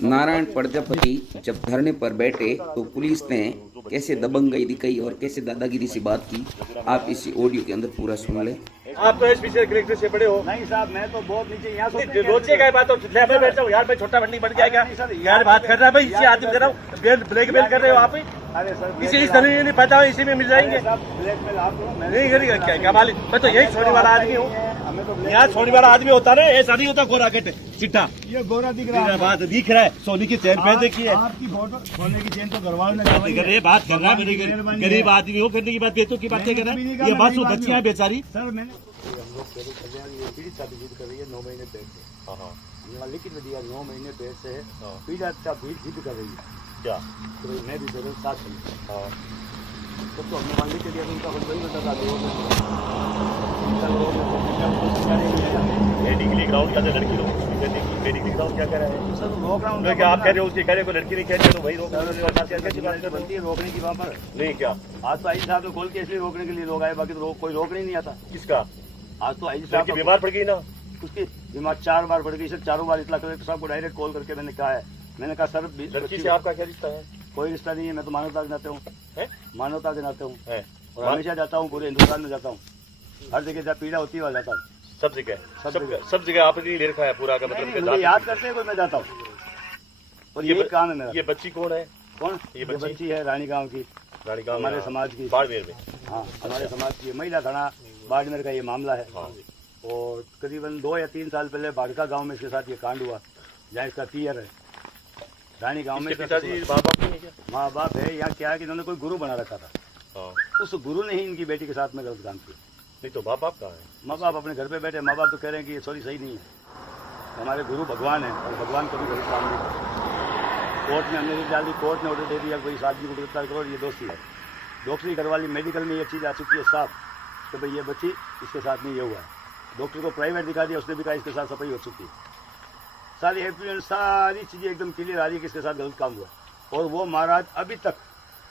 नारायण प्रजापति जब धरने पर बैठे तो पुलिस ने कैसे दबंगई दिखाई और कैसे दादागिरी से बात की, आप इसी ऑडियो के अंदर पूरा सुन ले। आप तो एसपी से कलेक्टर से बड़े हो। नहीं साहब, मैं तो बहुत नीचे यहाँ रोचे का बात, तो मैं बैठा हूँ यार, मैं छोटा मंडी बढ़ जाएगा यार, बात कर रहा है भाई, इसी आदमी कर रहा हूँ, ब्लैकमेल कर रहे हो आप। अरे सर, इसी इस तरह नहीं पता हो, इसी में मिल जाएंगे। नहीं करेगा क्या मालिक, मैं तो यही छोड़ने वाला आदमी हूँ, यहाँ छोड़ने वाला आदमी होता ना, ऐसा नहीं होता गोरा कट चिट्टा। ये गोरा दिख रहा है, बात दिख रहा है, सोने की चैन पहन देखी है आपकी फोटो, सोने की चैन तो घरवालों ने बात कर रहा है, गरीब आदमी हो, करने की बात बेतों की बातें कर रहा है, ये बात सो बच्चियां बेचारी। सर मैंने हम लोग पीड़ित शादी कर रही है 9 महीने पेट से, हमने लिखित में दिया 9 महीने पेट से पीड़ित का जिद कर रही है क्या, तो मैं भी जरूर साथ तो हमने मान लिख के दिया, उनका कुछ वही बता मेडिकली ग्राउंड क्या लड़की लोग मेडिकली ग्राउंड क्या कर रहे हैं सर, रोक रहा हूँ आप कह रहे हो, उसके कह रहे को लड़की नहीं कह रहे तो वही रोक बनती है रोकने की वहाँ पर। नहीं क्या, आज तो आई साहब ने खोल के इसलिए रोकने के लिए लोग आए, बाकी तो कोई रोकने नहीं आता। किसका, आज तो आई लड़की साहब बीमार पड़ गई ना, उसकी बीमार 4 बार पड़ गई सर, चारों बार इतना कलेक्टर साहब को डायरेक्ट कॉल करके मैंने कहा है, मैंने कहा सर लड़की से आपका क्या रिश्ता है? कोई रिश्ता नहीं है, मैं तो मानवता के नाते हूँ, मानवता के नाते हूँ, है और हमेशा जाता हूँ, पूरे हिंदुस्तान में जाता हूँ, हर जगह जहाँ पीड़ा होती है वहाँ जाता हूँ, सब जगह आपने ले रखा है पूरा का मतलब। मुझे याद करते हैं कोई, मैं जाता हूँ, और ये काम है मेरा। ये बच्ची कौन है? कौन? ये बच्ची है रानी गाँव की, रानी गाँव हमारे समाज की, बाड़मेर में। हाँ, हमारे समाज की महिला थाना बाड़मेर का ये मामला है। और करीबन 2 या 3 साल पहले बाड़का गांव में इसके साथ ये कांड हुआ, जहाँ इसका पियर है रानी गांव में। पिताजी माँ बाप नहीं है क्या? माँ बाप है, यहाँ क्या है कि इन्होंने कोई गुरु बना रखा था, उस गुरु ने ही इनकी बेटी के साथ में गलत काम किया। नहीं तो माँ बाप कहाँ है? माँ बाप अपने घर पे बैठे, माँ बाप तो कह रहे हैं कि ये सॉरी सही नहीं है, हमारे गुरु भगवान है और भगवान कभी गलत काम नहीं करते। कोर्ट में हमने भी डाल दी, कोर्ट ने ऑर्डर दे दिया कोई इस आदमी को गिरफ्तार करो, ये दोषी है। डॉक्टरी करवा ली, मेडिकल में ये चीज़ आ चुकी है साफ कि भाई ये बच्ची इसके साथ नहीं ये हुआ है। डॉक्टर को प्राइवेट दिखा दिया, उसने भी कहा इसके साथ सफाई हो चुकी है, सारी एविडेंस सारी चीज़ें एकदम क्लियर आ रही है कि इसके साथ गलत काम हुआ। और वो महाराज अभी तक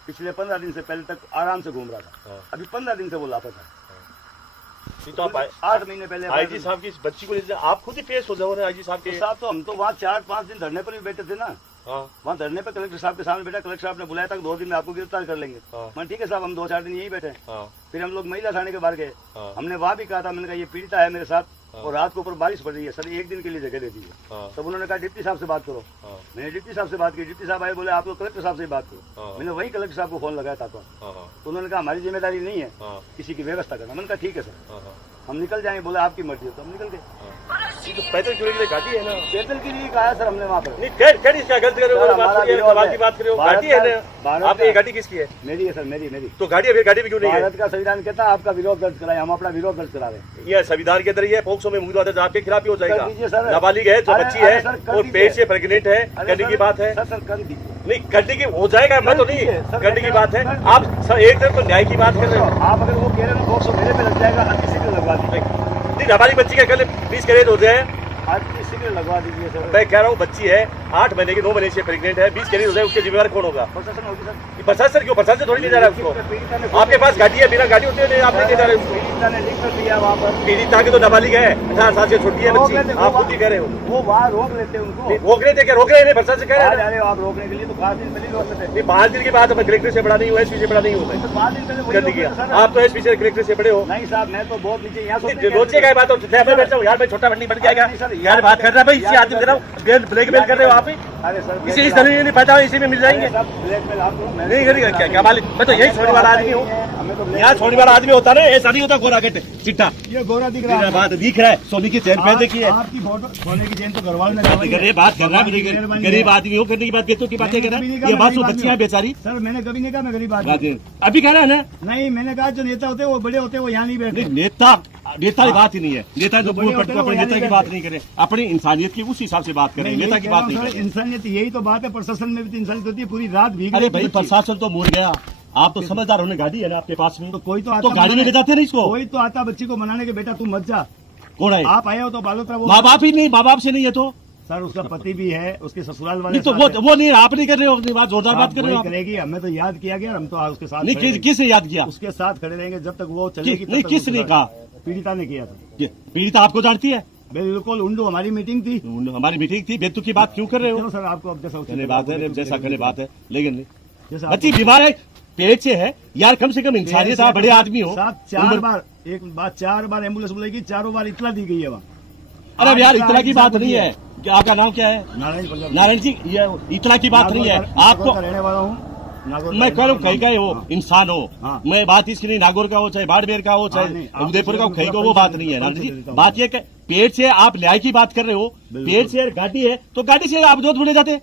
पिछले 15 दिन से पहले तक आराम से घूम रहा था, अभी 15 दिन से वो लापता है। तो आप 8 महीने पहले आईजी साहब की इस बच्ची को आप खुद ही पेश हो जाओ ना आईजी साहब के साहब। तो हम तो वहाँ 4-5 दिन धरने पर भी बैठे थे ना, वहाँ धरने पर कलेक्टर साहब के सामने बैठा, कलेक्टर साहब ने बुलाया था 2 दिन में आपको गिरफ्तार कर लेंगे। मैं ठीक है साहब, हम 2-4 दिन यही बैठे। फिर हम लोग महिला थाने के बाहर गए, हमने वहाँ भी कहा था, मैंने कहा ये पीड़िता है मेरे साथ और रात के ऊपर बारिश पड़ रही है सर, 1 दिन के लिए जगह दे दीजिए। तब उन्होंने कहा डिप्टी साहब से बात करो। मैंने डिप्टी साहब से बात की, डिप्टी साहब आए, बोले आप लोग कलेक्टर साहब से बात करो। मैंने वही कलेक्टर साहब को फोन लगाया था, तो उन्होंने कहा हमारी जिम्मेदारी नहीं है किसी की व्यवस्था करना। मैंने कहा ठीक है सर, हम निकल जाएंगे। बोले आपकी मर्जी हो, तो हम निकल गए। तो पैदल चोरी के लिए गाड़ी है ना, पैदल के लिए कहा सर हमने वहाँ पर। नहीं क्या गलत कर रहे हो, बात की बात करो, गाड़ी है ना आपकी, ये गाड़ी किसकी है? मेरी है सर, मेरी। तो गाड़ी है, गाड़ी भी क्यों नहीं है? भारत का संविधान कहता है आपका विरोध दर्ज कराए, हम अपना विरोध दर्ज करा रहे हैं। ये संविधान के अंदर ही है, पोक्सो में मुकदमा दर्ज आपके खिलाफ ही हो जाएगा। नाबालिग है, जो अरे, बच्ची है अरे सर, और पेट से प्रेग्नेंट है, करने की बात है। सर कर दीजिए। नहीं करने की हो जाएगा, मैं तो नहीं करने की बात है। आप एक तरफ तो न्याय की बात कर रहे हो, आप अगर वो कह रहे हो पोक्सो मेरे पे लग जाएगा, आज किसी को लगवा दीजिए। नहीं हमारी बच्ची का कल 20 कैरेट हो जाए, आज किसी को लगवा दीजिए सर। मैं कह रहा हूँ बच्ची है 8 महीने की, 9 महीने से प्रेग्नेंट है, 20 कैरेट हो जाए, उसके जिम्मेवार कौन होगा? प्रशासन होगी सर। प्रशासन क्यों? प्रशासन थोड़ी ले जा रहा है उसको, आपके पास गाड़ी है, बिना गाड़ी होती है आप नहीं ले जा रहे उसको। पीड़िता ने लिख कर दिया वहाँ पर, पीड़िता की तो नाबालिग है, 18 साल से छोटी है बच्ची, आप खुद ही कह रहे हो। वो वहाँ रोक लेते हैं उनको, रोक रहे थे क्या? रोक रहे हैं, प्रशासन कह रहे हैं आप रोकने के लिए तो 5 दिन पहले रोक लेते। 5 दिन के बाद कलेक्टर से बड़ा नहीं हुआ, एसपी से बड़ा नहीं हुआ। 5 दिन पहले आप तो एसपी से कलेक्टर से बड़े हो। नहीं साहब, मैं तो बहुत नीचे यहाँ रोचे का बात, मैं बैठा हूँ यार, मैं छोटा मंडी बढ़ जाएगा यार, बात कर रहा है भाई, इसी आदमी कर रहा हूँ, ब्लैकमेल कर रहे हो आप। अरे सर, इसी इस तरह नहीं पता हो, इसी में मिल जाएंगे। ब्लैकमेल आप नहीं करेगा क्या मालिक, मैं तो यही छोड़ने वाला आदमी हूँ, यहाँ छोड़ने वाला आदमी होता ना, ऐसा नहीं होता गोरा कट चिट्टा। ये गोरा दिख रहा है, बात दिख रहा है, सोने की चैन पहन देखी है, आपकी फोटो, सोने की चैन तो घरवालों ने बात कर रहा है, गरीब आदमी हो, करने की बात बेतों की बातें कर रहा है, ये बात सो बच्चियां बेचारी। सर मैंने कभी नहीं कहा मैं गरीब आदमी, अभी कह रहा है ना। नहीं, मैंने कहा जो नेता होते हैं वो बड़े होते हैं, वो यहाँ नहीं बैठे। नेता की बात ही नहीं है, नेता जो अपने नेता की बात नहीं करे, अपनी इंसानियत की उस हिसाब से बात करें, नेता की बात नहीं करें। इंसानियत यही तो बात है, प्रशासन में भी तो इंसानियत होती है, पूरी रात भीग। अरे भाई प्रशासन तो मुड़ गया, आप तो समझदार होने, गाड़ी है ना आपके पास में, तो कोई तो तो गाड़ी में ले जाते ना इसको, कोई तो आता बच्ची को मनाने के, बेटा तू मत जा। कौन है? आप आए हो तो बालोतरा, वो माँ बाप ही नहीं, माँ बाप से नहीं है तो सर उसका पति भी है, उसके ससुराल वाले तो वो नहीं, आप नहीं कर रहे हो, अपनी बात जोरदार बात कर रहे हो। करेगी, हमें तो याद किया गया, हम तो उसके साथ नहीं, किसने याद किया? उसके साथ खड़े रहेंगे जब तक वो चलेगी। नहीं, किसने कहा? पीड़िता ने किया था। पीड़िता आपको जानती है? बिल्कुल उंडू हमारी मीटिंग थी। हमारी मीटिंग थी, बेतु की बात क्यों कर रहे हो? चलो सर आपको अब जैसा उचित करने लगा, बात है, जैसा करने बात है, लेकिन जैसा बच्ची बीमार है, पेट से है यार, कम से कम इंसानियत, आप बड़े आदमी हो। साहब 4 बार, एक बात 4 बार एम्बुलेंस बुलाई, 4 बार इतला दी गई है वहाँ। अरे अब यार इतना की बात नहीं है। क्या आपका नाम क्या है? नारायण नारायण जी, ये इतना की बात नहीं है। आपको रहने वाला हूँ, मैं कह रहा हूँ कहीं का हो, इंसान हो, हाँ। मैं बात इसकी नहीं, नागौर का हो चाहे बाड़मेर का हो चाहे उदयपुर का हो, कहीं का, वो बात नहीं है नारायण जी। बात ये पेट से आप न्याय की बात कर रहे हो, पेट से गाड़ी है तो गाड़ी से आप जोधपुर ले जाते।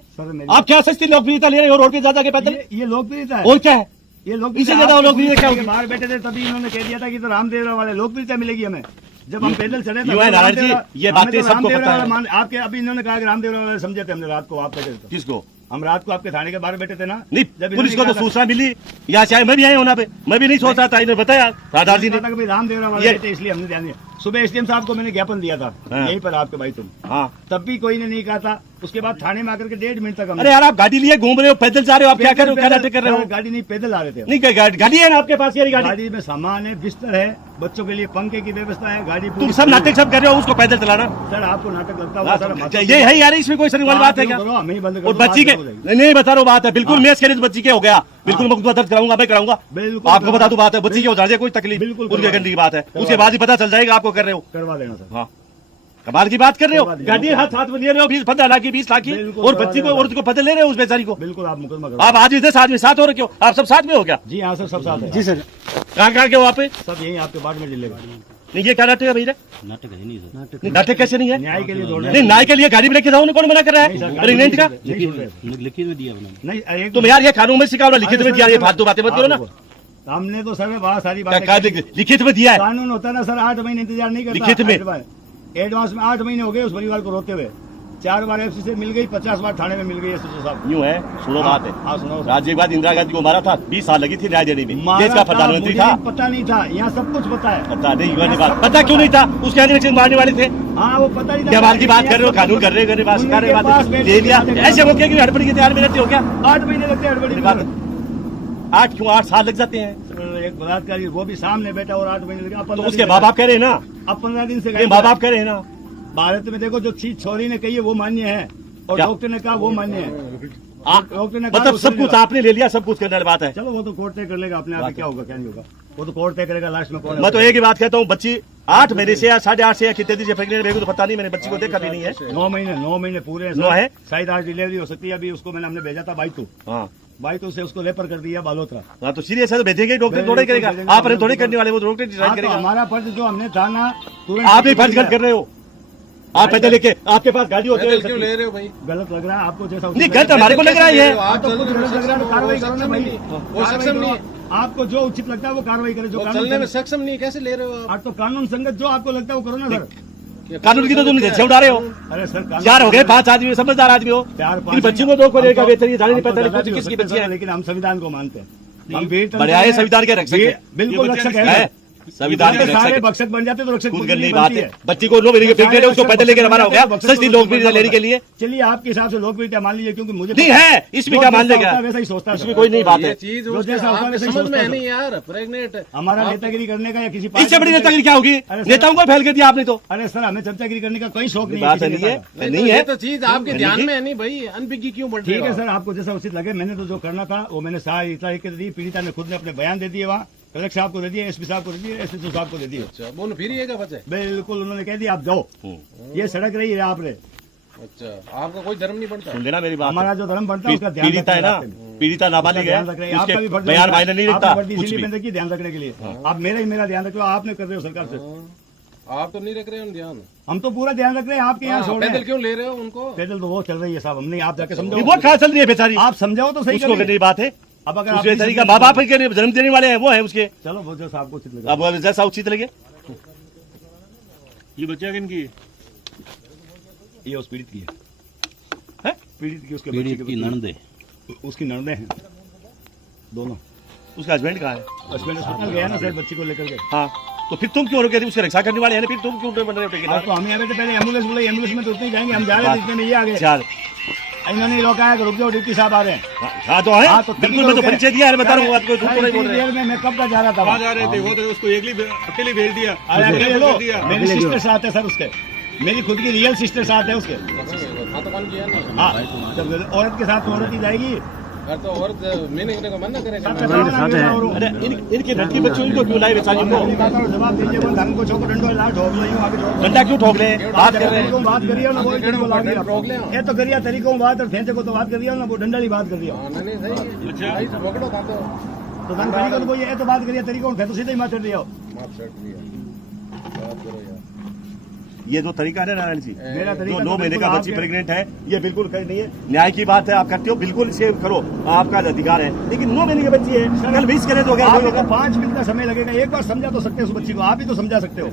आप क्या सस्ती लोकप्रियता ले रहे हो रोड पे जा के पैदल? ये लोकप्रियता है और क्या है? ये लोग इससे ज्यादा लोकप्रियता क्या होगी? बाहर बैठे थे तभी इन्होंने कह दिया था कि तो रामदेव वाले लोकप्रियता मिलेगी हमें, जब हम पैदल चले यूं है नारायण जी, ये बातें सबको पता है। आपके अभी इन्होंने कहा कि रामदेव वाले समझे थे हमने रात को, आप बैठे थे। किसको? हम रात को आपके थाने के बाहर बैठे थे ना। नहीं, जब पुलिस को इन्होंने तो कहा सूचना मिली, या चाहे मैं भी आया होना पे, मैं भी नहीं सोच रहा था, इन्होंने बताया राधार जी ने। था कि भाई रामदेव वाले बैठे, इसलिए हमने ध्यान दिया। सुबह एसडीएम साहब को मैंने ज्ञापन दिया था हाँ। यहीं पर आपके भाई तुम, हाँ, तब भी कोई ने नहीं कहा था। उसके बाद थाने में आकर के 1.5 मिनट तक अरे यार आप गाड़ी लिए घूम रहे हो, पैदल जा रहे हो, आप क्या कर रहे हो, क्या नाटक कर रहे हो? गाड़ी नहीं, पैदल आ रहे थे। नहीं, गाड़ी है ना आपके पास? ये गाड़ी, गाड़ी में सामान है, बिस्तर है, बच्चों के लिए पंखे की व्यवस्था है, गाड़ी तुम सब नाटक सब कर रहे हो, उसको पैदल चलाना। सर आपको नाटक लगता होगा सर, ये है यार, इसमें कोई शर्म वाली बात है क्या? हमें बंद और बच्ची के नहीं बता रहा हूँ, बात है बिल्कुल मेस के लिए बच्ची के हो गया, बिल्कुल मुकदमा दर्ज कराऊंगा, मैं कराऊंगा, बिल्कुल आपको बता दूं, बात है बच्ची की हो जाए कोई तकलीफ, बिल्कुल उनके गंदी की बात है, उसके बाद ही पता चल जाएगा आपको कर रहे हो। करवा देना सर। हाँ, कमाल की बात कर रहे हो, करवा देना। गाड़ी हाथ हाथ में ले रहे हो, 15 लाख की 20 लाख की, बिल्कुल और करवा बच्ची को देना। और उसको पता ले रहे हो, उस बेचारी को। बिल्कुल आप मुकदमा करो। आप आज 10 आदमी साथ हो रखे हो, आप सब साथ में हो क्या? जी हाँ सर, सब साथ है। जी सर, कहाँ के हो आप? सब यही आपके बाट में जिले नहीं, ये क्या नाटक है भैया? नाटक है नहीं सर, नहीं, नाटक कैसे नहीं है? न्याय के लिए दौड़ रहे नहीं, न्याय के लिए गाड़ी में लेके जाओ, कौन मना कर रहा है? प्रेग्नेंट का लिखित में दिया नहीं, तुम यार ये कानून में सिखाओ ना, लिखित में दिया, ये फालतू बातें मत करो ना। हमने तो सर बहुत सारी क्या बातें लिखित में दिया है? कानून होता है ना सर, 8 महीने इंतजार नहीं करता। लिखित में? एडवांस में 8 महीने हो गए उस परिवार को रोते हुए। 4 बार एफसी से मिल गई, 50 बार थाने में मिल गई एसपी साहब। यूं है, सुनो बात है, हाँ सुनो। राज्य के बाद इंदिरा गांधी को मारा था, 20 साल लगी थी न्याय देने में, मारा देश का था, प्रधानमंत्री मुझे था। पता नहीं था, यहाँ सब कुछ पता है। पता नहीं, ये बात पता क्यों नहीं था? उसके आने मारने वाले थे, हाँ वो पता नहीं था। जवान की बात कर रहे हो, कानून कर रहे हो, बात ले लिया, ऐसे मौके की हड़बड़ी के तैयार में रहते हो क्या? 8 महीने लगते हैं हड़बड़ी बात में। 8 क्यों, 8 साल लग जाते हैं। एक बलात्कारी वो भी सामने बैठा और 8 महीने लगे। अब तो 15 उसके दिन माँ बाप कह रहे हैं ना, अब 15 दिन से माँ बाप कह रहे हैं ना। भारत में देखो, जो चीज छोरी ने कही है वो मान्य है, और क्या? डॉक्टर ने कहा वो मान्य है। डॉक्टर ने कहा मतलब वो सब छोरी कुछ ने आपने ले लिया, सब कुछ करने वाली बात है। चलो वो तो कोर्ट तय कर लेगा अपने आप, क्या होगा क्या नहीं होगा, वो तो कोर्ट तय करेगा लास्ट में कौन है। मैं तो एक ही बात कहता हूँ, बच्ची 8 महीने से या 8.5 से या कितने दिन से प्रेग्नेंट, मेरे को तो पता नहीं, मैंने बच्ची को देखा भी नहीं है। 9 महीने पूरे हैं 9 है? शायद आज डिलीवरी हो सकती है। अभी उसको मैंने हमने भेजा था बाइतू, हाँ बाइतू से उसको रेफर कर दिया बालोतरा। हाँ, तो सीरियस है तो भेजेंगे, डॉक्टर थोड़ा ही करेगा, आप थोड़ी करने वाले, वो डॉक्टर डिसाइड हाँ, तो करेगा। हमारा फर्ज जो हमने था ना, तुरंत आप ही फर्ज गलत कर रहे हो। आप पैदल लेके, आपके पास गाड़ी होती है, क्यों ले रहे हो भाई? गलत लग रहा है आपको, जैसा नहीं गलत हमारे को लग रहा है ये। आपको कुछ गलत लग रहा है तो कार्रवाई करो ना भाई। वो सक्षम नहीं है। आपको जो उचित लगता है वो कार्रवाई करे, जो वो कानून चलने में सक्षम नहीं, कैसे ले रहे हो आप? आप तो कानून संगत जो आपको लगता है वो करो ना सर। कानून की तो तुम झंझे उड़ा रहे हो। अरे सर 4 हो गए, 5 आदमी समझदार आदमी हो, 4-5 बच्ची को 2 को लेकर बेहतर ये जाने नहीं पता हम तो किसकी बच्ची है। लेकिन हम संविधान को मानते हैं, हम वीर तंत्र बढ़िया है, हैं। संविधान के रक्षक है, बिल्कुल रक्षक है। है, संविधान के सारे रक्षक। भक्षक बन जाते तो रक्षक खुद खुद करने नहीं की बात बनती है, बच्ची को 9 महीने की प्रेग्नेंट है, उसको पैदल लेकर हमारा हो गया, सस्ती लोकप्रियता लेने के लिए। चलिए आपके हिसाब से लोकप्रियता मान लीजिए, क्योंकि मुझे नहीं है, इसमें क्या मान लेगा, वैसा ही सोचता है इसमें कोई नहीं बात ये है। चीज जो उसके जैसा होता है आपके वैसा ही समझ में सोचता है है। नहीं यार, प्रेग्नेंट हमारा नेतागिरी करने का या किसी इससे बड़ी नेतागिरी क्या होगी? अरे सर- नेताओं को फैल के दिया आपने तो। अरे सर हमें चर्चागिरी करने का कोई शौक नहीं बात किसी नहीं नेता है, का। नहीं है, ये तो चीज आपके ध्यान में है नहीं भाई, अनबिगी क्यों बढ़ रही ठीक है सर, आपको जैसा उचित लगे। मैंने तो जो करना था वो मैंने सारी इतना लिख के दे दी। पीड़िता ने खुद ने अपने बयान दे दिए, वहाँ कलेक्टर साहब को दे दिए, एसपी साहब को दे दिए, एसपी साहब को दे दिए। अच्छा, बोल फिर ये का बचे? बिल्कुल उन्होंने कह दिया आप जाओ, ये सड़क रही है आपने। अच्छा, आपका कोई धर्म नहीं पड़ता? सुन लेना मेरी बात। हमारा जो धर्म बनता है उसका ध्यान पीड़िता है ना, पीड़िता नाबालिग है, आपका भी उसके फर्ज बयान मायने नहीं रखता कुछ इसीलिए भी। मैंने देखिए ध्यान रखने के लिए। आप मेरा ध्यान रख लो, आपने कर रहे हो सरकार से। आप तो नहीं रख रहे हो ध्यान। हम तो पूरा ध्यान रख रहे हैं, आपके यहाँ छोड़ रहे पैदल हैं। क्यों ले रहे हो उनको? पैदल तो वो चल रही है साहब, हमने आप जाके नहीं, समझो, वो कहाँ चल रही है बेचारी, आप समझाओ तो सही उसको करिए। करने की बात है। अब अगर दूसरे आप तरीका माँ बाप के जन्म देने वाले हैं, वो है उसके। चलो वो जो आपको उचित लगा। अब जैसा उचित लगे। ये बच्चा किनकी है? ये उस पीड़ित की है, पीड़ित की, उसके पीड़ित बच्चे की ननदे, उसकी ननदे हैं दोनों। उसका हस्बैंड कहाँ है? हस्बैंड अस्पताल गया ना सर बच्ची को लेकर के। हाँ, तो फिर तुम क्यों रोके थे? उसकी रक्षा करने वाले हैं ना, फिर तुम क्यों बन रहे हो ठेकेदार? आप तो हम यहाँ पे पहले एम्बुलेंस बुलाई, एम्बुलेंस में तो उतने ही जाएंगे, हम जा रहे थे इतने में ये आ गए। चार इन्होंने लोग आया कि रुक जाओ डिप्टी साहब आ रहे हैं। हाँ तो है, हाँ, तो बिल्कुल मैं तो परिचय दिया है, बता रहा हूँ आपको, झूठ तो नहीं बोल रहे। देर में मैं कब का जा रहा था वहाँ। जा रहे थे वो, तो उसको अकेले भेज दिया। अरे अकेले लो, मेरी सिस्टर से आते सर उसके। मेरी खुद की रियल सिस्टर साथ है उसके। हाँ तो कौन किया ना? हाँ, जब औरत के साथ औरत ही जाएगी। अरे तो औरत मैंने करने को मन ना करेगा। अरे इनके घर की बच्चों इनको क्यों लाए बेचारी को? जवाब दीजिए, वो धन को छोको डंडो ला ठोक लो, यूं आगे ठोक लो। डंडा क्यों ठोक रहे हैं? बात कर रहे हैं। बात करिए ना, वो डंडो ला दिया। ठोक ले। ये तो करिए तरीकों बात, और फेंचे को तो बात करिए ना, वो डंडा ही बात करिए। हाँ, नहीं सही। सही से पकड़ो था तो तो धन तरीकों तो ये तो बात करिए तरीकों, फिर तो सीधे ही मार चढ़ दिया। माफ छट दिया। बात करो यार। ये जो तरीका है ना नारायण जी, मेरा जो तरीका 9 तो महीने का बिल्कुल बच्ची आपके- प्रेग्नेंट है, ये बिल्कुल सही नहीं है। न्याय की बात है, आप करते हो, बिल्कुल इसे करो, आपका अधिकार है। लेकिन 9 महीने की बच्ची है, कल 20 करे तो क्या आप होगा? 5 मिनट का समय लगेगा, एक बार समझा तो सकते हो उस बच्ची को, आप ही तो समझा सकते हो।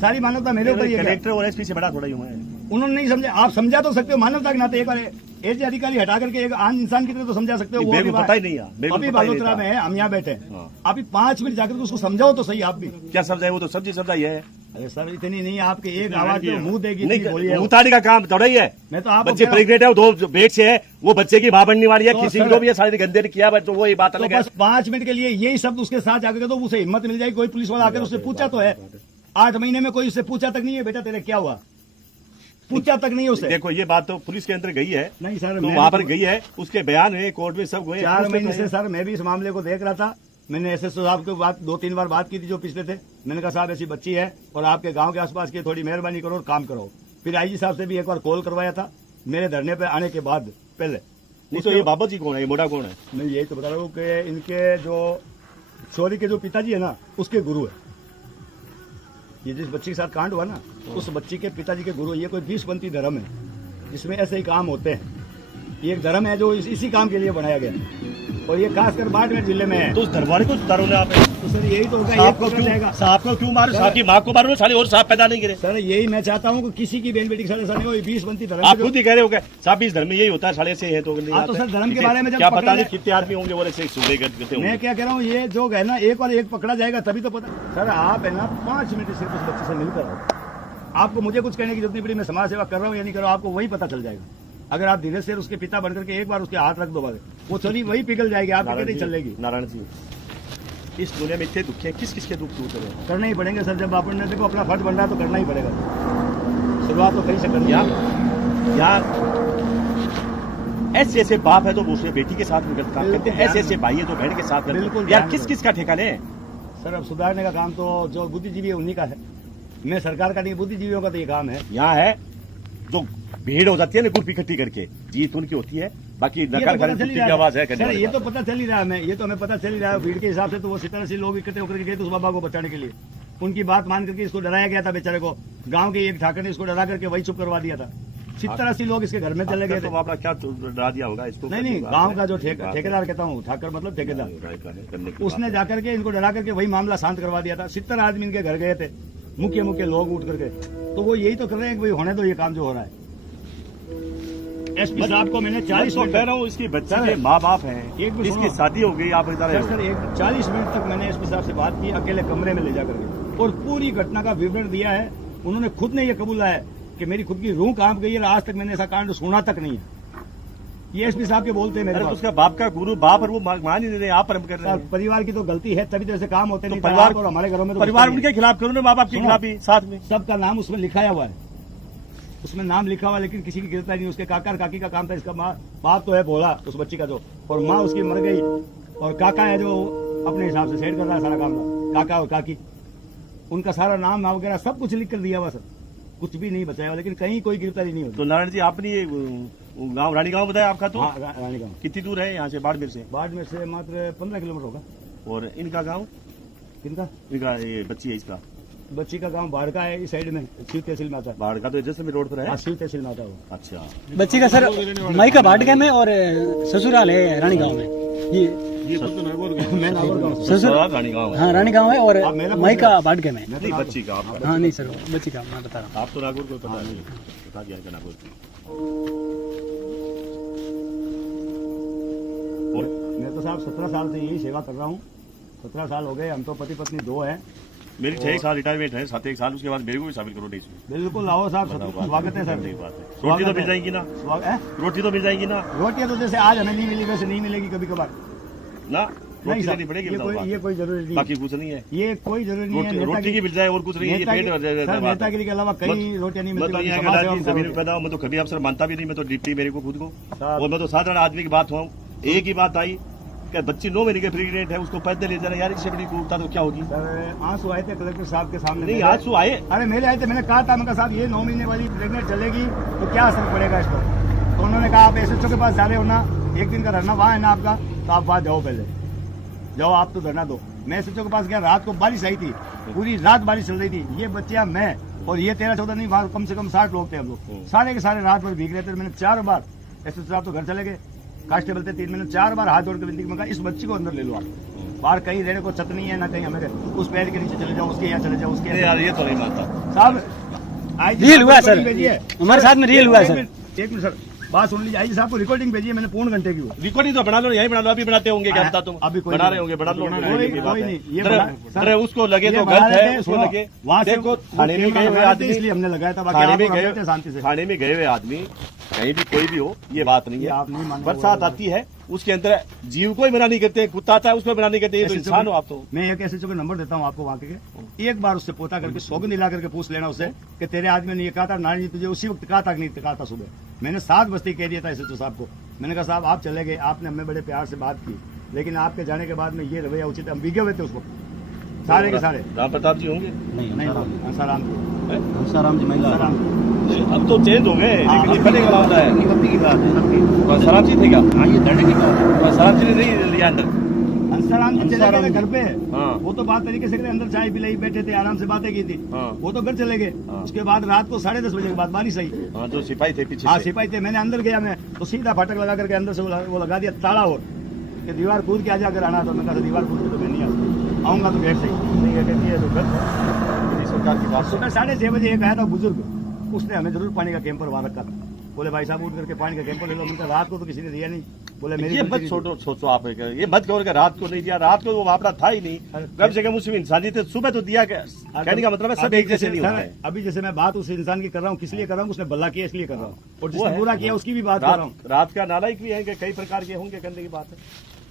सारी मानवता मेरे ऊपर ये है। कलेक्टर और एसपी से बड़ा थोड़ा ही हुआ है। उन्होंने नहीं समझा, आप समझा तो सकते हो मानवता के नाते। एक बार एज अधिकारी हटा करके एक आम इंसान की तरह तो समझा सकते हो। वो मेरे अभी को पता ही नहीं है, मेरे को अभी पता ही नहीं बालोतरा था। में है, हम यहाँ बैठे हैं। हाँ। अभी 5 मिनट जाकर उसको समझाओ तो सही आप भी। क्या समझाए? वो तो सब्जी समझाई है। अरे सर इतनी नहीं, आपके एक आवाज में मुंह देगी इतनी बोली नहीं, है। उतारने का काम थोड़ा ही है। मैं तो आपको बच्चे कह रहा हूं, प्रेग्नेंट है, 2 पेट से है, वो बच्चे की मां बनने वाली है, तो किसी सर- को भी ये सारे गंदे ने किया, तो वो ये बात तो अलग है। बस 5 मिनट के लिए यही शब्द उसके साथ जाकर तो उसे हिम्मत मिल जाएगी। कोई पुलिस वाला आकर उससे पूछा तो है, 8 महीने में कोई उससे पूछा तक नहीं है, बेटा तेरे क्या हुआ, पूछा तक नहीं है उसे। देखो ये बात तो पुलिस के अंदर गई है, नहीं सर, तो मैं वहां भी पर तो- गई है, उसके बयान है, कोर्ट में सब गए। 4 महीने से सर मैं भी इस मामले को देख रहा था। मैंने एसएसओ साहब के बात 2-3 बार बात की थी जो पिछले थे। मैंने कहा साहब ऐसी बच्ची है और आपके गांव के आसपास की थोड़ी मेहरबानी करो और काम करो। फिर आईजी साहब से भी एक बार कॉल करवाया था मेरे धरने पे आने के बाद पहले। नहीं तो ये बाबा जी कौन है, ये मोटा कौन है? मैं यही तो बता रहा हूँ कि इनके जो चोरी के जो पिताजी है ना, उसके गुरु है। ये जिस बच्ची के साथ कांड हुआ ना, उस बच्ची के पिताजी के गुरु। ये कोई 20पंथी धर्म है जिसमें ऐसे ही काम होते हैं। ये एक धर्म है जो इसी काम के लिए बनाया गया है, और ये खासकर बाड़मेर जिले में है। तो उस दरबारी को सुधारो ना आप। तो सर यही तो होगा, सांप को पकड़ जाएगा। सांप को क्यों मारो? सांप की माँ को मारो, साले और सांप पैदा नहीं करे। सर यही मैं चाहता हूँ कि किसी की बहन बेटी के साथ ऐसा नहीं हो। 20पंथी धर्म आप के जो- खुद ही कह रहे हो क्या सांप इस धर्म में यही होता है, साले से है तो नहीं हाँ, तो आता सर धर्म के है। बारे में जब क्या पकड़ पता नहीं ले- कितने आदमी होंगे वो ऐसे सुबह करते मैं होंगे। क्या कह रहा हूँ, ये जो है ना एक और एक पकड़ा जाएगा तभी तो पता। सर आप है ना 5 मिनट सिर्फ उस बच्चे से मिलकर आओ। आपको मुझे कुछ कहने की जरूरत नहीं पड़ी, मैं समाज सेवा कर रहा हूँ या नहीं कर रहा हूँ, आपको वही पता चल जाएगा। अगर आप धीरे से उसके पिता बनकर के एक बार उसके हाथ रख दो, वो चली वही पिघल जाएगी, आपकी नारायण नहीं जी, चलेगी। नारायण जी, इस दुनिया में इतने दुख हैं, किस किस के दुख दूर करें? करना ही पड़ेंगे सर, जब अपन ने देखो अपना फर्ज बन रहा है तो करना ही पड़ेगा। शुरुआत तो कहीं से करनी है। यार ऐसे ऐसे बाप है तो वो उसने बेटी के साथ में गलत काम करते हैं, ऐसे ऐसे भाई है तो बहन के साथ करते हैं। बिल्कुल यार ध्यान किस दो। किस का ठिकाने है? सर अब सुधारने का काम तो जो बुद्धिजीवी है उन्हीं का है। मैं सरकार का नहीं, बुद्धिजीवियों का तो ये काम है। यहाँ है जो भीड़ हो जाती है ना ग्रुप इकट्ठी करके, जीत उनकी होती है, बाकी ये तो नकल पता खाली चल ही कुत्ते रहा की है। आवाज है सर ये तो पता चल ही रहा है, ये तो हमें पता चल ही रहा है। भीड़ के हिसाब से तो वो 70-80 लोग इकट्ठे होकर के गए थे उस बाबा को बचाने के लिए। उनकी बात मान करके इसको डराया गया था बेचारे को। गांव के एक ठाकर ने इसको डरा करके वही चुप करवा दिया था। 70-80 लोग इसके घर में चले गए थे। तो आपने क्या डरा दिया होगा इसको? नहीं गांव का जो ठेकेदार कहता हूँ, ठाकर मतलब ठेकेदार, उसने जाकर के इनको डरा करके वही मामला शांत करवा दिया था। 70 आदमी इनके घर गए थे, मुख्य मुख्य लोग उठ करके। तो वो यही तो कर रहे हैं कि भाई होने दो ये काम जो हो रहा है। एसपी साहब को मैंने 40 मिनट कह रहा हूँ, इसकी बच्चे सर, के माँ बाप हैं, एक मिनट इसकी सुनो। शादी हो गई, आप बता रहे सर हो। एक 40 मिनट तक मैंने एसपी साहब से बात की, अकेले कमरे में ले जाकर के, और पूरी घटना का विवरण दिया है। उन्होंने खुद ने ये कबूला है कि मेरी खुद की रूह कांप गई है, आज तक मैंने ऐसा कांड सुना तक नहीं है। ये एसपी साहब के बोलते हैं मेरे अरे तो पास। उसका बाप का गुरु बाप और वो मान ही नहीं रहे, आप परम कर रहे सर, हैं। परिवार की तो गलती है, तभी तो ऐसे काम होते तो नहीं। परिवार आप और हमारे घरों में तो परिवार कुछ नहीं उनके खिलाफ करो ना, माँ बाप के सुनो। खिलाफ ही साथ में। है। सबका नाम उसमें लिखाया हुआ है, उसमें नाम लिखा हुआ है, लेकिन किसी की गिरफ्तारी नहीं। उसके काका और काकी का काम था। इसका बाप तो है भोला उस बच्ची का जो, और माँ उसकी मर गई, और काका है जो अपने हिसाब से सेट कर रहा है सारा काम। काका और काकी, उनका सारा नाम वगैरह सब कुछ लिख कर दिया हुआ सर, कुछ भी नहीं बचाया, लेकिन कहीं कोई गिरफ्तारी नहीं होती। तो नारायण जी आपने ये गाँव रानी गाँव बताया आपका, तो हाँ रानी गाँव, कितनी दूर है यहाँ से बाड़मेर से? बाड़मेर से मात्र 15 किलोमीटर होगा। और इनका गाँव, किनका? इनका ये बच्ची है इसका बच्ची का गांव बाढ़ का है, इस साइड में शिव तहसील में आता है। बाढ़ का तो जैसे रोड पर है। हाँ, शिव तहसील में आता है वो। अच्छा, बच्ची का सर मायका भाटका में और ससुराल है रानी गांव में। ये मैं नागौर गाँव से। ससुर रानी गाँव है। हाँ रानी गांव है, और आप मेरा मायका भाटके में। मैं तो नहीं नागौर- बच्ची का आपका, हाँ नहीं सर, बच्ची का मैं बता रहा हूँ। आप तो नागौर को पता नहीं, बता दिया क्या नागौर। और मैं तो साहब 17 साल से यही सेवा कर रहा हूँ। 17 साल हो गए। हम तो पति पत्नी 2 हैं। मेरी 6 साल रिटायरमेंट है, 7 साल उसके बाद मेरे को भी शामिल करो नहीं इसमें। बिल्कुल आओ साहब, स्वागत है सर। नहीं बात है, रोटी तो मिल जाएगी ना, स्वागत है। रोटी तो मिल जाएगी ना रोटियां तो जैसे आज हमें नहीं मिली वैसे नहीं मिलेगी कभी कभार। ना। रोटी साहब, देनी पड़ेगी, ये बताओ कोई बात। ये कोई जरूरी नहीं, बाकी कुछ नहीं है, ये कोई जरूरी नहीं है। रोटी की मिल जाए और कुछ नहीं है, ये पेट भर जाए। सर, नेतागिरी के अलावा कई रोटियां नहीं मैं तो मिलती। यहाँ समाज का सेवा जमीन करोगे। पैदा हूँ, मैं तो कभी अफसर मानता भी नहीं, मैं तो डिप्टी मेरे को खुद को, साहब। और मैं तो साधारण आदमी की बात हूँ। एक ही बात आई कि बच्ची 9 महीने के प्रेग्नेंट है, उसको पैदल ले जाना, यार इससे बड़ी क्रूरता तो क्या होगी। सर, आंसू आए थे कलेक्टर साहब के सामने। नहीं, मेरे। आंसू आए, अरे मेरे आए थे, मैंने कहा था, मैं कहा साहब ये 9 महीने वाली प्रेग्नेंट चलेगी तो क्या असर पड़ेगा इस पर। तो उन्होंने कहा आप एसएचओ के पास जा रहे हो ना, एक दिन का धरना वहाँ है ना आपका, तो आप वहाँ जाओ, पहले जाओ, आप तो धरना दो। मैं एसएचओ के पास गया, रात को बारिश आई थी, पूरी रात बारिश चल रही थी। ये बच्चियां, मैं और ये 13-14 नहीं, वहाँ कम से कम 60 लोग थे हम लोग, सारे के सारे रात भर भीग रहे थे। मैंने 4 बार, एसएचओ साहब तो घर चले गए, कांस्टेबल थे 3, मैंने 4 बार हाथ जोड़ के विनती की, मैं कहा इस बच्ची को अंदर ले लो आप, बाहर कहीं रहने को छत नहीं है ना, कहीं हमें उस पेड़ के नीचे चले जाओ, उसके यहाँ चले जाओ, उसके नहीं यार, ये तो नहीं मानता साहब। रियल हुआ है सर, हमारे साथ में रियल हुआ है सर। एक मिनट सर, बात सुन लीजिए। आई जी साहब को रिकॉर्डिंग भेजी है मैंने, पौन घंटे की। रिकॉर्डिंग तो बना लो, यही बना लो, अभी बनाते होंगे, क्या पता तुम अभी कोई बना नहीं। रहे होंगे, बना लो, कोई नहीं, ये अरे उसको लगे ये तो बना गलत रहे है, थे, उसको सुनो, लगे, वहाँ से देखो थाने में गए हुए आदमी, इसलिए हमने लगाया था, बाकी थाने आप में लोग गए रहते शांति से। थाने में गए हुए आदमी कहीं भी कोई भी हो, ये बात नहीं ये है। आप नहीं मानो, बरसात आती है, उसके अंदर जीव को ही मना नहीं करते, कुत्ता आता है उसको मना नहीं करते, ये तो इंसान हो आप तो। मैं एक एसएचओ का नंबर देता हूँ आपको वहाँ के, एक बार उससे पोता करके सौगंध दिला करके पूछ लेना उससे कि तेरे आदमी ने ये कहा था, नारायण जी तुझे उसी वक्त कहा था कि नहीं कहा था सुबह। मैंने 7 बजे कह दिया था एसएचओ साहब को, मैंने कहा साहब आप चले गए, आपने हमें बड़े प्यार से बात की, लेकिन आपके जाने के बाद में ये रवैया उचित, हम भीगे हुए थे उस वक्त सारे के सारे। राम प्रताप जी होंगे, नहीं हंसाराम हंसाराम जी महिला अब तो चेंज हो गए, लेकिन ये पहले का होता है। की बात है। हंसाराम जी थे क्या? हाँ, ये धरने की बात है। हंसाराम जी ने नहीं लिया अंदर। हंसाराम जी चले गए घर पे, हाँ। वो तो बात तरीके से करे, अंदर चाय पिलाई बैठे थे, आराम से बातें की थी, हाँ। वो तो घर चले गए। उसके बाद रात को 10:30 बजे के बाद बारिश आई। हाँ, जो सिपाही थे पीछे हाँ से। सिपाही थे, मैंने अंदर गया, मैं तो सीधा फाटक लगा करके अंदर से वो लगा दिया ताला, और कि दीवार कूद के आजा अगर आना, तो मैं कहा दीवार कूद के तो मैं नहीं आऊंगा तो गेट सही नहीं है, कहती है तो घर। सरकार की बात सुबह 6:30 बजे एक आया था बुजुर्ग, उसने हमें जरूर पानी का कैंपर वहां रखा था, बोले भाई साहब उठ करके पानी का कैंपर ले लो। मैंने कहा रात को तो किसी ने दिया नहीं, बोले मेरी ये मत सोचो आप, ये मत कहो कि रात को नहीं दिया, रात को वो वापरा था ही नहीं, कम से कम उसमें इंसानी थे, सुबह तो दिया। कहने का मतलब है सब एक जैसे नहीं होता है। अभी जैसे मैं बात उस इंसान की कर रहा हूँ, किस लिए कर रहा हूँ, उसने भला किया इसलिए कर रहा हूँ, और जिसने बुरा किया उसकी भी बात कर रहा हूँ। रात का नालायक भी है कि कई प्रकार के होंगे, करने की बात है,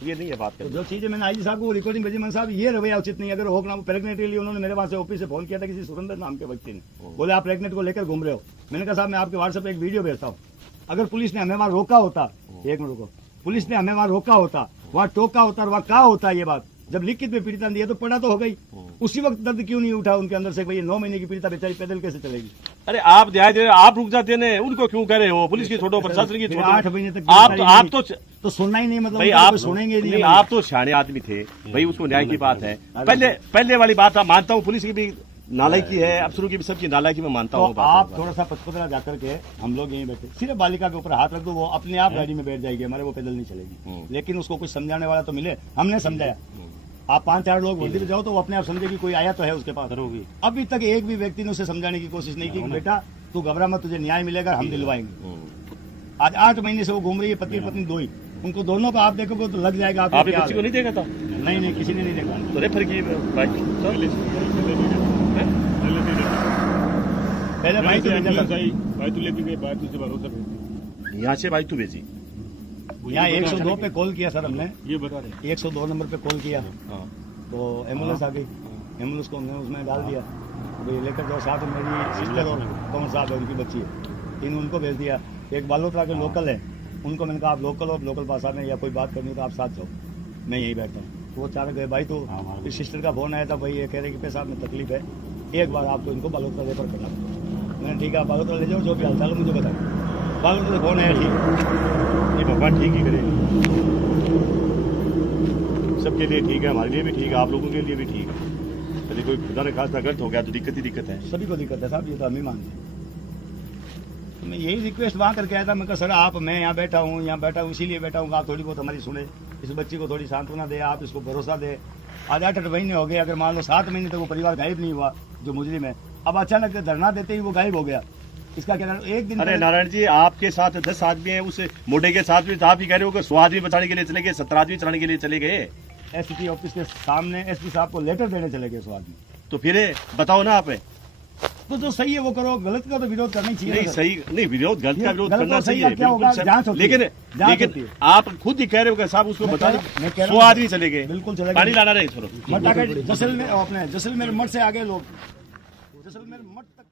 ये नहीं है बात तो करने। जो चीजें मैंने आई साहब को रिकॉर्डिंग भेजी, मैंने साहब ये रवैया उचित नहीं है। अगर होगा प्रेगनेंट के लिए उन्होंने मेरे पास से ऑफिस से फोन किया था, किसी सुरेंद्र नाम के व्यक्ति ने, बोले आप प्रेगनेंट को लेकर घूम रहे हो। मैंने कहा साहब मैं आपके व्हाट्सएप पे एक वीडियो भेजता हूँ, अगर पुलिस ने हमें वहां रोका होता, एक मिनट रुको, पुलिस ने हमें वहां रोका होता, वहां टोका होता, वहां कहा होता, ये बात जब लिखित में पीड़िता ने दिया तो पढ़ा तो हो गई, उसी वक्त दर्द क्यों नहीं उठा उनके अंदर से, भाई 9 महीने की पीड़िता बेचारी पैदल कैसे चलेगी। अरे आप ध्यान दे, आप रुक जाते हैं, उनको क्यों करे हो, पुलिस की छोड़ो, प्रशासन की छोड़ो। 8 महीने तक आप तो सुनना ही नहीं, मतलब भाई उनको आप कोई सुनेंगे नहीं, नहीं। आप तो सियाने आदमी थे भाई, उसको न्याय की बात है। पहले वाली बात आप मानता हूँ, पुलिस की भी नालायकी है, अफसरों की भी सबकी नालायकी में मानता हूँ। तो आप थोड़ा सा पचपदरा जाकर के, हम लोग यहीं बैठे, सिर्फ बालिका के ऊपर हाथ रख दो, वो अपने आप गाड़ी में बैठ जाएगी हमारे, वो पैदल नहीं चलेगी। लेकिन उसको कुछ समझाने वाला तो मिले, हमने समझाया। आप 5-4 लोग वर्दी पे जाओ तो वो अपने आप समझेगी कोई आया तो है उसके पास। अभी तक एक भी व्यक्ति ने उसे समझाने की कोशिश नहीं की कि बेटा तू घबरा मत, तुझे न्याय मिलेगा, हम दिलवाएंगे। आज 8 महीने से वो घूम रही है, पति पत्नी दो ही, उनको दोनों को आप देखोगे तो लग जाएगा आपने बच्ची को नहीं देखा था? नहीं किसी ने नहीं देखा। तो रेफर की पहले भाई तो यहाँ से भाई तू भेजी, यहाँ 102 पे कॉल किया सर हमने, ये बता रहे 102 नंबर पे कॉल किया, हाँ। तो एम्बुलेंस आ गई, एम्बुलेंस को हमने उसमें डाल दिया, भाई लेकर जाओ, साथ में मेरी सिस्टर और कौन साहब है उनकी बच्ची है, 3 उनको भेज दिया। एक बालोतरा के लोकल है, उनको मैंने कहा आप लोकल हो, लोकल भाषा में या कोई बात करनी हो तो आप साथ जाओ, मैं यहीं बैठा हूँ। वो चार गए भाई, तो इस सिस्टर का फोन आया था, भाई ये कह रहे कि पैसा में तकलीफ है, एक बार आपको इनको बालोतरा रेफर करना। मैंने ठीक है बालोतरा ले जाओ, जो भी हालचाल मुझे बताओ। बालोतरा से फोन आया, ठीक, ये भगवान ठीक ही करे, सबके लिए ठीक है, हमारे लिए भी ठीक है, आप लोगों के लिए भी ठीक है। यदि कोई खुदा ने खासा गलत हो गया तो दिक्कत ही दिक्कत है, सभी को दिक्कत है साहब, ये तो हम ही मानते हैं। तो मैं यही रिक्वेस्ट वहाँ करके आया था, मैं कहा सर आप, मैं यहाँ बैठा हूँ इसीलिए बैठा हूँ, आप थोड़ी बहुत हमारी सुने, इस बच्ची को थोड़ी सांत्वना दे, आप इसको भरोसा दे। आज 8 महीने हो गए, अगर मान लो 7 महीने तक वो परिवार गायब नहीं हुआ जो मुजरिम है, अब अचानक धरना देते ही वो गायब हो गया, इसका क्या कारण? एक दिन अरे नारायण जी, आपके साथ 10 आदमी हैं, उस मोटे के साथ भी आप ही कह रहे हो कि 100 आदमी बचाने के लिए चले गए, 17 आदमी चलाने के लिए चले गए। एसपी ऑफिस के सामने एसपी साहब को लेटर देने चले गए 100 आदमी। तो फिर बताओ ना आप, तो जो सही है वो करो, गलत का तो विरोध करना ही चाहिए नहीं ना सर। सही नहीं, विरोध गलत का विरोध गलत करना और सही चाहिए, का क्या होगा? बिल्कुल जांच सर। होती है। लेकिन जांच होती लेकिन है। आप खुद ही कह रहे हो कि साहब उसको मैं बता कह रहा- मैं कह रहा 100 हूं- आदमी चले गए, बिल्कुल चलेगा। पानी लाना नहीं छोड़ो। मठ आगे जैसलमेर अपने जैसलमेर मठ से आगे लोग जैसलमेर मठ तक